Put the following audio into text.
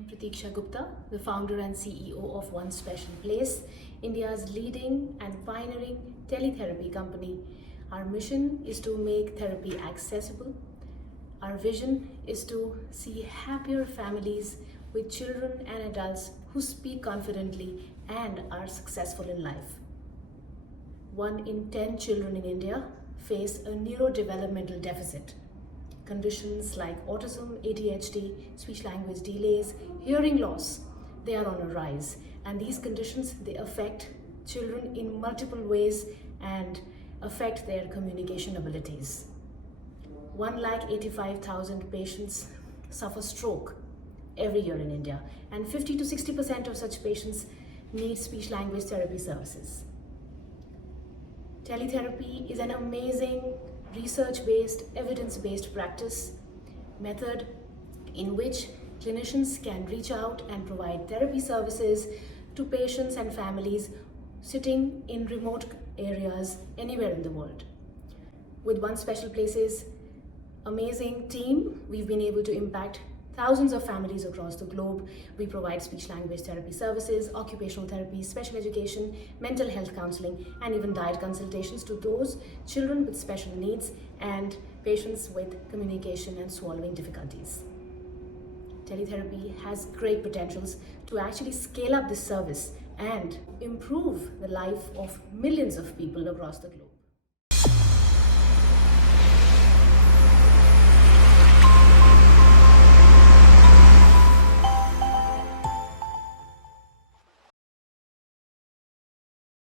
I'm Pratiksha Gupta, the founder and CEO of One Special Place, India's leading and pioneering teletherapy company. Our mission is to make therapy accessible. Our vision is to see happier families with children and adults who speak confidently and are successful in life. 1 in 10 children in India face a neurodevelopmental deficit. Conditions like autism, ADHD, speech-language delays, hearing loss, they are on a rise. And these conditions, they affect children in multiple ways and affect their communication abilities. 1,85,000 patients suffer stroke every year in India, and 50 to 60% of such patients need speech-language therapy services. Teletherapy is an amazing research-based, evidence-based practice method in which clinicians can reach out and provide therapy services to patients and families sitting in remote areas anywhere in the world. With One Special Place's amazing team, we've been able to impact thousands of families across the globe. We provide speech-language therapy services, occupational therapy, special education, mental health counseling, and even diet consultations to those children with special needs and patients with communication and swallowing difficulties. Teletherapy has great potentials to actually scale up this service and improve the life of millions of people across the globe.